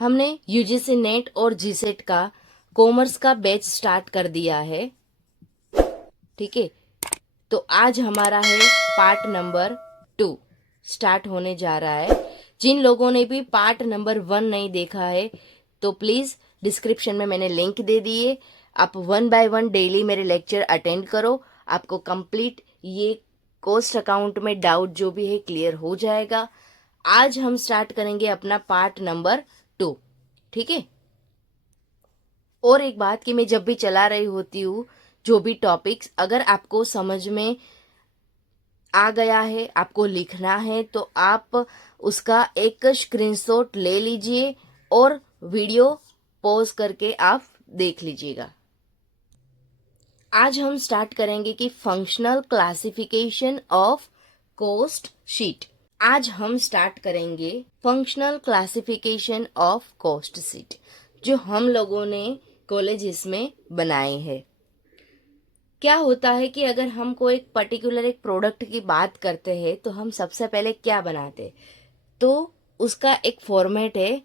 हमने UGC net और GSAT का कॉमर्स का बैच स्टार्ट कर दिया है। ठीक है, तो आज हमारा है पार्ट नंबर 2 स्टार्ट होने जा रहा है। जिन लोगों ने भी पार्ट नंबर 1 नहीं देखा है तो प्लीज़ डिस्क्रिप्शन में मैंने लिंक दे दिए, आप 1 बाय 1 डेली मेरे लेक्चर अटेंड करो, आपको कंप्लीट ये कॉस्ट अकाउंट में डाउट जो भी है क्लियर हो जाएगा। आज हम स्टार्ट करेंगे अपना पार्ट नंबर 2। ठीक है, और एक बात कि मैं जब भी चला रही होती हूँ जो भी टॉपिक्स, अगर आपको समझ में आ गया है, आपको लिखना है, तो आप उसका एक स्क्रीनशॉट ले लीजिए और वीडियो पॉज करके आप देख लीजिएगा। आज हम स्टार्ट करेंगे कि functional classification of cost sheet. आज हम स्टार्ट करेंगे functional classification of cost sheet जो हम लोगों ने कॉलेजेस में बनाए हैं। क्या होता है कि अगर हमको एक पर्टिकुलर एक प्रोडक्ट की बात करते हैं तो हम सबसे पहले क्या बनाते, तो उसका एक फॉर्मेट है।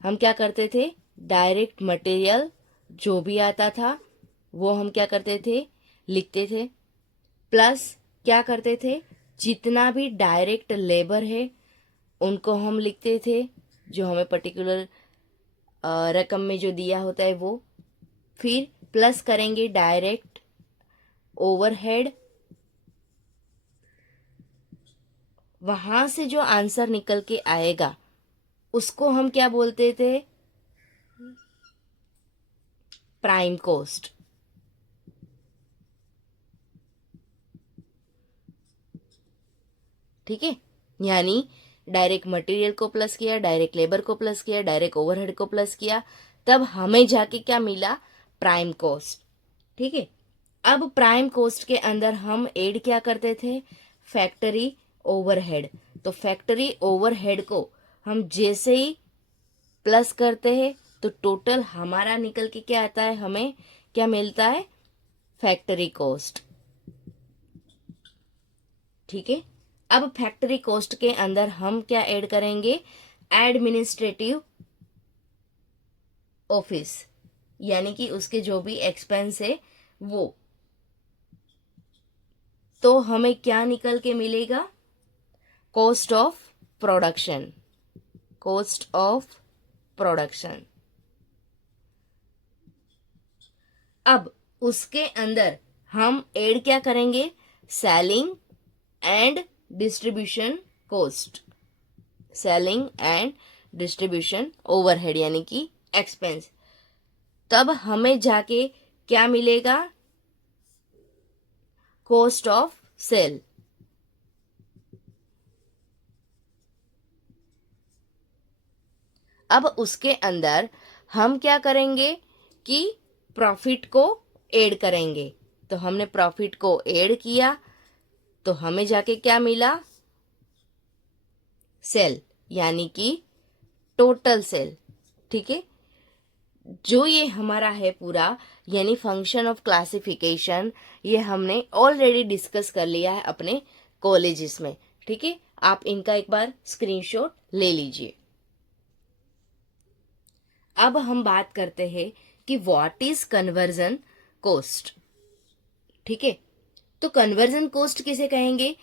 हम क्या करते थे, डायरेक्ट मटेरियल जो भी आता था वो हम क्या करते थे, लिखते थे। प्लस क्या करते थे, जितना भी डायरेक्ट लेबर है उनको हम लिखते थे, जो हमें पर्टिकुलर रकम में जो दिया होता है वो। फिर प्लस करेंगे डायरेक्ट ओवरहेड, वहां से जो आंसर निकल के आएगा उसको हम क्या बोलते थे, प्राइम कॉस्ट। ठीक है, यानी डायरेक्ट मटेरियल को प्लस किया, डायरेक्ट लेबर को प्लस किया, डायरेक्ट ओवरहेड को प्लस किया, तब हमें जाके क्या मिला, प्राइम कॉस्ट। ठीक है, अब प्राइम कॉस्ट के अंदर हम ऐड क्या करते थे, फैक्ट्री ओवरहेड। तो फैक्ट्री ओवरहेड को हम जैसे ही प्लस करते हैं तो टोटल हमारा निकल के क्या आता है, हमें क्या मिलता है, फैक्ट्री कॉस्ट। ठीक है, अब फैक्ट्री कॉस्ट के अंदर हम क्या ऐड करेंगे, एडमिनिस्ट्रेटिव ऑफिस, यानी कि उसके जो भी एक्सपेंस है वो। तो हमें क्या निकल के मिलेगा, cost of production, cost of production. अब उसके अंदर हम ऐड क्या करेंगे, selling and distribution cost, selling and distribution overhead यानी कि एक्सपेंस। तब हमें जाके क्या मिलेगा, कॉस्ट ऑफ सेल। अब उसके अंदर हम क्या करेंगे कि प्रॉफिट को ऐड करेंगे। तो हमने प्रॉफिट को ऐड किया तो हमें जाके क्या मिला, सेल, यानी कि टोटल सेल। ठीक है, जो ये हमारा है पूरा यानी फंक्शन ऑफ क्लासिफिकेशन, ये हमने ऑलरेडी डिस्कस कर लिया है अपने कॉलेजेस में। ठीक है, आप इनका एक बार स्क्रीनशॉट ले लीजिए। अब हम बात करते हैं कि व्हाट इज कन्वर्जन कॉस्ट। ठीक है, तो कन्वर्जन कॉस्ट किसे कहेंगे,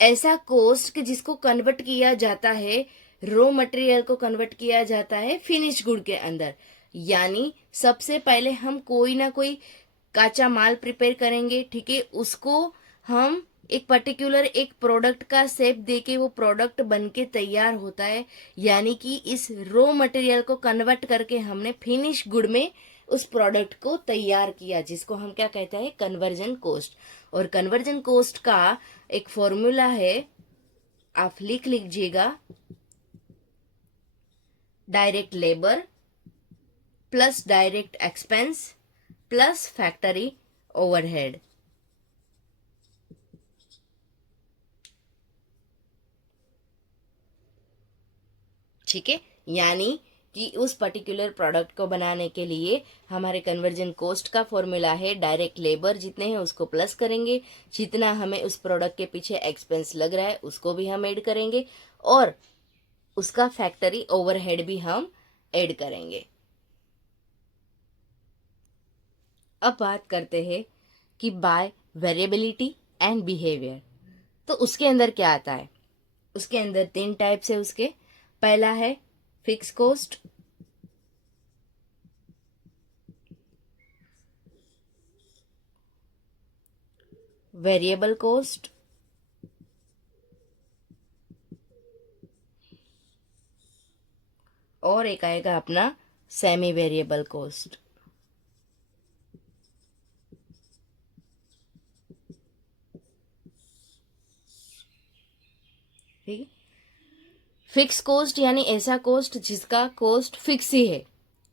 ऐसा कॉस्ट कि जिसको कन्वर्ट किया जाता है, रॉ मटेरियल को कन्वर्ट किया जाता है फिनिश गुड के अंदर। यानी सबसे पहले हम कोई ना कोई काचा माल प्रिपेयर करेंगे। ठीक है, उसको हम एक पर्टिकुलर एक प्रोडक्ट का शेप देके वो प्रोडक्ट बनके तैयार होता है, यानी कि इस रॉ मटेरियल को कन्वर्ट करके हमने फिनिश गुड में उस प्रोडक्ट को तैयार किया, जिसको हम क्या कहते हैं, कन्वर्जन कॉस्ट। और कन्वर्जन कॉस्ट का एक फॉर्मूला है, आप लिख लीजिएगा, direct labour plus direct expense plus factory overhead. ठीक है, यानी कि उस पर्टिकुलर प्रोडक्ट को बनाने के लिए हमारे कन्वर्जन कॉस्ट का फॉर्मूला है, डायरेक्ट लेबर जितने हैं उसको प्लस करेंगे, जितना हमें उस प्रोडक्ट के पीछे एक्सपेंस लग रहा है उसको भी हम ऐड करेंगे, और उसका फैक्ट्री ओवरहेड भी हम ऐड करेंगे। अब बात करते हैं कि बाय वेरिएबिलिटी एंड बिहेवियर। तो उसके अंदर क्या आता है? उसके अंदर 3 टाइप्स है उसके। पहला है फिक्स कॉस्ट, वेरिएबल कॉस्ट और एक आएगा अपना सेमी वेरिएबल कॉस्ट। ठीक है। फिक्स कॉस्ट यानी ऐसा कॉस्ट जिसका कॉस्ट फिक्स ही है,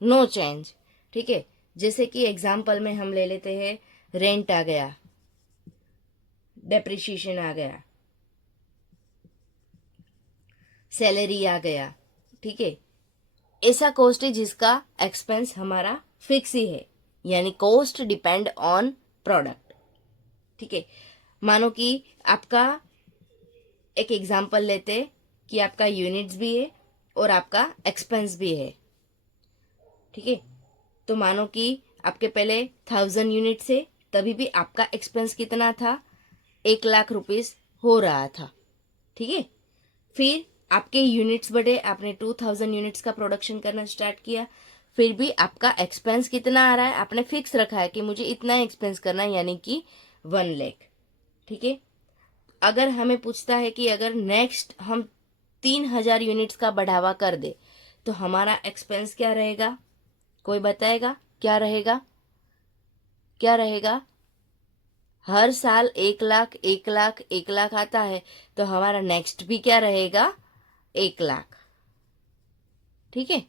नो चेंज। ठीक है। जैसे कि एग्जाम्पल में हम ले लेते हैं, रेंट आ गया, डेप्रिसिएशन आ गया, सैलरी आ गया। ठीक है। ऐसा कॉस्ट है जिसका एक्सपेंस हमारा फिक्स ही है, यानी कॉस्ट डिपेंड ऑन प्रोडक्ट। ठीक है। मानो कि आपका एक एग्जाम्पल लेते हैं कि आपका यूनिट्स भी है और आपका एक्सपेंस भी है। ठीक है। तो मानो कि आपके पहले 1000 यूनिट से, तभी भी आपका एक्सपेंस कितना था? 1,00,000 रुपीज हो रहा था। ठीक है। फिर आपके यूनिट्स बढ़े, आपने 2000 यूनिट्स का प्रोडक्शन करना स्टार्ट किया, फिर भी आपका एक्सपेंस कितना आ रहा है? आपने फिक्स रखा है कि मुझे इतना एक्सपेंस करना है, यानी कि 1,00,000। ठीक है। अगर हमें पूछता है कि अगर नेक्स्ट हम 3,000 यूनिट्स का बढ़ावा कर दे तो हमारा एक्सपेंस क्या रहेगा? कोई बताएगा क्या रहेगा? क्या रहेगा? हर साल 1,00,000 1,00,000 1,00,000 आता है, तो हमारा नेक्स्ट भी क्या रहेगा? 1,00,000। ठीक है।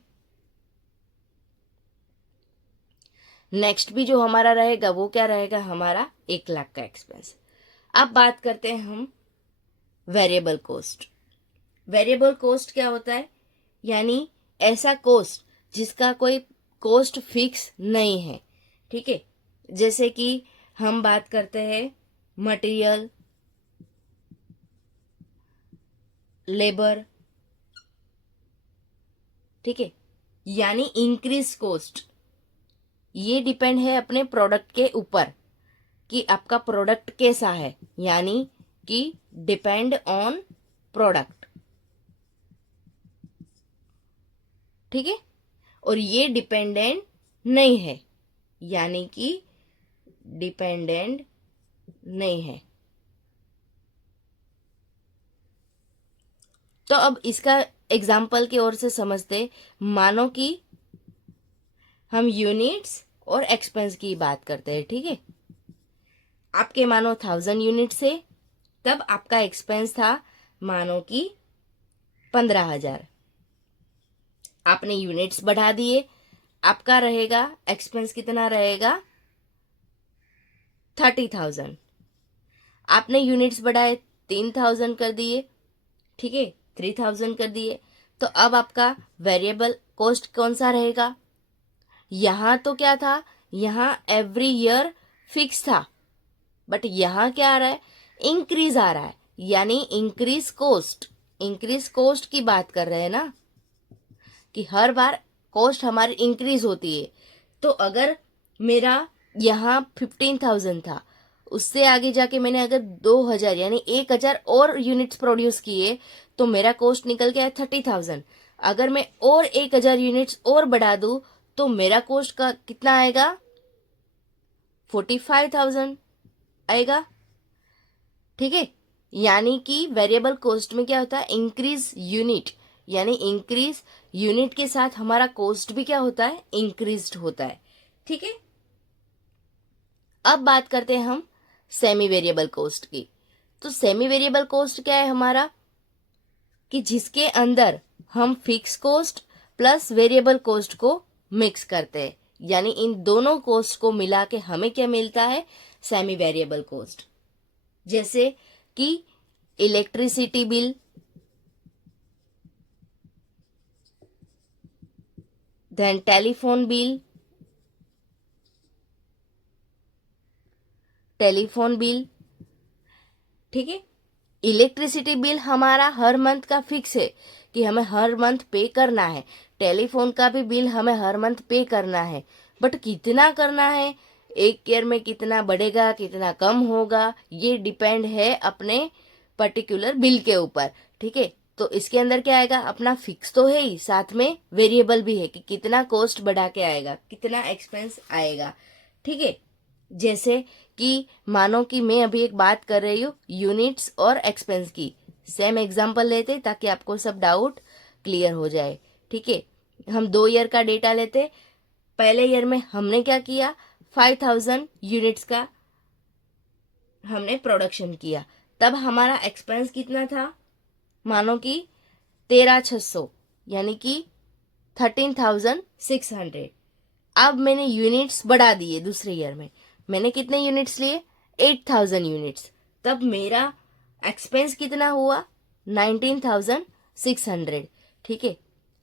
नेक्स्ट भी जो हमारा रहेगा वो क्या रहेगा? हमारा 1,00,000 का एक्सपेंस। अब बात करते हैं हम वेरिएबल कॉस्ट। वेरिएबल कॉस्ट क्या होता है? यानी ऐसा कॉस्ट जिसका कोई कॉस्ट फिक्स नहीं है। ठीक है। जैसे कि हम बात करते हैं मटेरियल, लेबर। ठीक है। यानी इंक्रीज कॉस्ट, ये डिपेंड है अपने प्रोडक्ट के ऊपर कि आपका प्रोडक्ट कैसा है, यानी कि डिपेंड ऑन प्रोडक्ट। ठीक है। और ये डिपेंडेंट नहीं है, यानी कि डिपेंडेंट नहीं है। तो अब इसका एग्जाम्पल की ओर से समझते। मानो कि हम यूनिट्स और एक्सपेंस की बात करते हैं। ठीक है। आपके मानो 1000 यूनिट से, तब आपका एक्सपेंस था मानो कि 15,000। आपने यूनिट्स बढ़ा दिए, आपका रहेगा एक्सपेंस कितना रहेगा? 30,000। आपने यूनिट्स बढ़ाए, 3,000 कर दिए। ठीक है। 3,000 कर दिए, तो अब आपका वेरिएबल कॉस्ट कौन सा रहेगा? यहां तो क्या था? यहां एवरी ईयर फिक्स था, बट यहां क्या आ रहा है? इंक्रीज आ रहा है, यानी इंक्रीज कॉस्ट। इंक्रीज कॉस्ट की बात कर रहे हैं ना, कि हर बार कॉस्ट हमारी इंक्रीज होती है। तो अगर मेरा यहाँ 15,000 था, उससे आगे जाके मैंने अगर 2,000 यानी 1,000 और यूनिट्स प्रोड्यूस किए, तो मेरा कॉस्ट निकल गया 30,000। अगर मैं और 1,000 यूनिट्स और बढ़ा दूं तो मेरा कॉस्ट का कितना आएगा? 45,000 आएगा। ठीक है। यानी कि वेरिएबल कॉस्ट में क्या होता है? इंक्रीज यूनिट, यानी इंक्रीज यूनिट के साथ हमारा कॉस्ट भी क्या होता है? इंक्रीज्ड होता है। ठीक है। अब बात करते हैं हम सेमी वेरिएबल कॉस्ट की। तो सेमी वेरिएबल कॉस्ट क्या है हमारा? कि जिसके अंदर हम fix cost plus variable cost को मिक्स करते हैं, यानी इन दोनों कॉस्ट को मिला के हमें क्या मिलता है? Semi variable cost. जैसे कि electricity bill, then telephone bill, telephone bill. ठीक है। इलेक्ट्रिसिटी बिल हमारा हर मंथ का फिक्स है कि हमें हर मंथ पे करना है। टेलीफोन का भी बिल हमें हर मंथ पे करना है, बट कितना करना है, एक ईयर में कितना बढ़ेगा कितना कम होगा, ये डिपेंड है अपने पर्टिकुलर बिल के ऊपर। ठीक है, तो इसके अंदर क्या आएगा, अपना फिक्स तो है ही, साथ में वेरिएबल भी है कि कितना कॉस्ट बढ़ा के आएगा, कितना एक्सपेंस आएगा। ठीक है, जैसे कि मानो कि मैं अभी एक बात कर रही हूँ यूनिट्स और एक्सपेंस की, सेम एग्जांपल लेते ताकि आपको सब डाउट क्लियर हो जाए। ठीक है, हम 2 ईयर का डेटा लेते। पहले ईयर में हमने क्या किया, 5000 यूनिट्स का हमने प्रोडक्शन किया, तब हमारा एक्सपेंस कितना था, मानो कि 13600, यानी कि 13600। अब मैंने यूनिट्स बढ़ा दिए, दूसरे ईयर में मैंने कितने यूनिट्स लिए, 8000 यूनिट्स, तब मेरा एक्सपेंस कितना हुआ, 19600। ठीक है,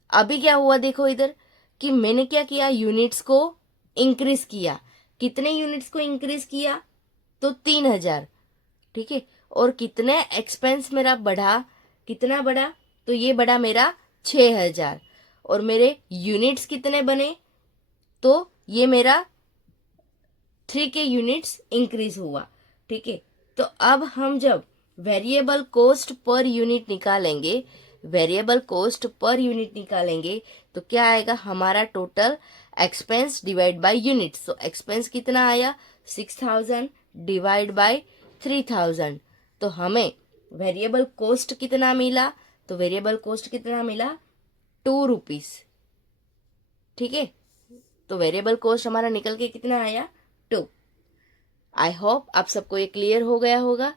अभी क्या हुआ देखो इधर कि मैंने क्या किया, यूनिट्स को इंक्रीज किया। कितने यूनिट्स को इंक्रीज किया, तो 3000। ठीक है, और कितने एक्सपेंस मेरा बढ़ा, कितना बढ़ा, तो ये बढ़ा मेरा 6000। और मेरे यूनिट्स कितने बने, तो ये मेरा 3 के यूनिट्स इंक्रीज हुआ। ठीक है, तो अब हम जब वेरिएबल कॉस्ट पर यूनिट निकालेंगे, वेरिएबल कॉस्ट पर यूनिट निकालेंगे तो क्या आएगा, हमारा total expense divide by units. तो एक्सपेंस कितना आया, 6000 डिवाइड बाय 3000। तो हमें वेरिएबल कॉस्ट कितना मिला, तो वेरिएबल कॉस्ट कितना मिला, 2 रुपीज। ठीक है, तो वेरिएबल कॉस्ट हमारा निकल के कितना आया, 2। आई होप आप सबको ये क्लियर हो गया होगा।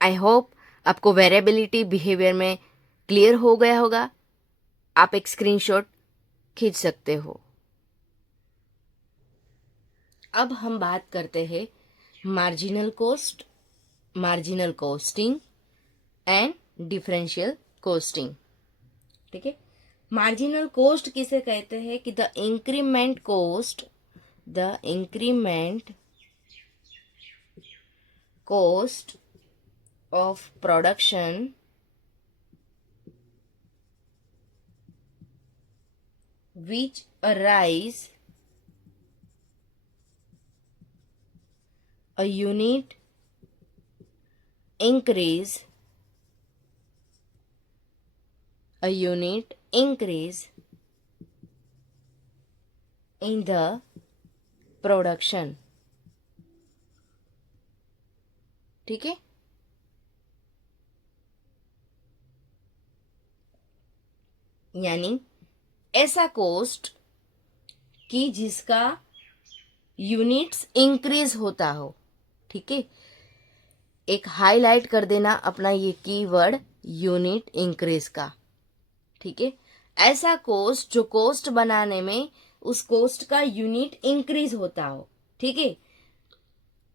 आई होप आपको वेरिएबिलिटी बिहेवियर में क्लियर हो गया होगा। आप एक स्क्रीनशॉट खींच सकते हो। अब हम बात करते हैं marginal cost, marginal costing and differential costing. ठीक है, मार्जिनल कॉस्ट किसे कहते हैं कि the increment cost, the increment cost of production which arise a unit increase, a unit increase in the production। ठीक है, यानी ऐसा कॉस्ट कि जिसका यूनिट्स इंक्रीज होता हो। ठीक है, एक हाईलाइट कर देना अपना ये कीवर्ड यूनिट इंक्रीज का। ठीक है, ऐसा कॉस्ट जो कॉस्ट बनाने में उस कॉस्ट का यूनिट इंक्रीज होता हो। ठीक है,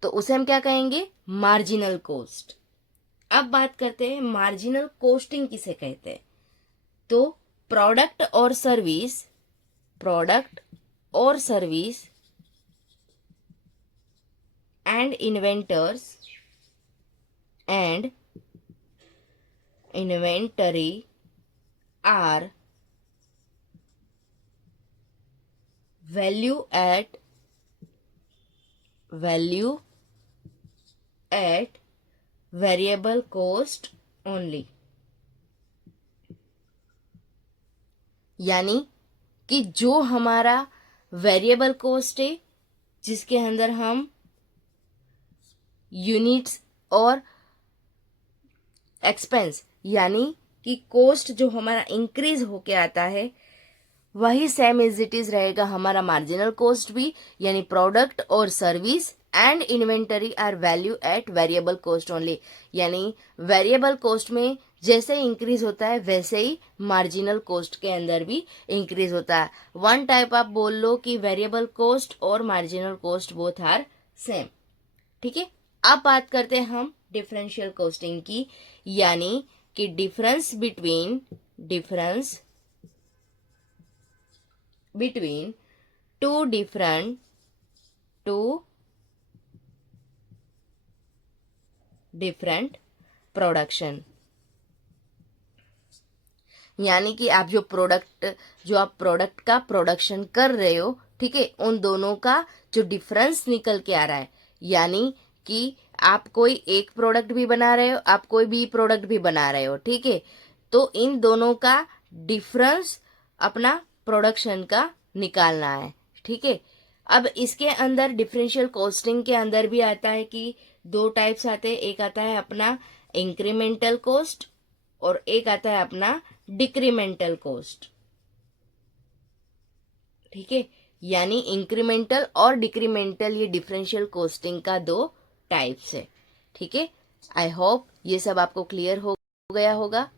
तो उसे हम क्या कहेंगे, मार्जिनल कॉस्ट। अब बात करते हैं मार्जिनल कॉस्टिंग किसे कहते हैं। तो प्रोडक्ट और सर्विस, प्रोडक्ट और service and inventors and inventory are value at variable cost only। यानी कि जो हमारा वेरिएबल कॉस्ट है जिसके अंदर हम यूनिट्स और एक्सपेंस, यानी कि कॉस्ट जो हमारा इंक्रीज होके आता है वही सेम एज इट इज रहेगा हमारा मार्जिनल कॉस्ट भी। यानी प्रोडक्ट और service and inventory are value at variable cost only. यानी वेरिएबल कॉस्ट में जैसे इंक्रीज होता है वैसे ही मार्जिनल कॉस्ट के अंदर भी इंक्रीज होता है। वन टाइप आप बोल लो कि वेरिएबल कॉस्ट और marginal cost both are same. ठीक है, अब बात करते हैं हम डिफरेंशियल कॉस्टिंग की, यानी कि difference between two different production. यानी कि आप जो आप प्रोडक्ट का प्रोडक्शन कर रहे हो, ठीक है, उन दोनों का जो डिफरेंस निकल के आ रहा है, यानी कि आप कोई एक प्रोडक्ट भी बना रहे हो, आप कोई भी प्रोडक्ट भी बना रहे हो, ठीक है, तो इन दोनों का डिफरेंस अपना प्रोडक्शन का निकालना है, ठीक है। अब इसके अंदर डिफरेंशियल कॉस्टिंग के अंदर भी आता है कि दो टाइप्स आते हैं, एक आता है अपना इंक्रीमेंटल कॉस्ट और एक आता है अपना डिक्रीमेंटल कॉस्ट, ठीक है। यानी इंक्रीमेंटल और डिक्रीमेंटल ये डिफरेंशियल कॉस्टिंग का दो टाइप्स है, ठीक है। आई होप ये सब आपको क्लियर हो गया होगा।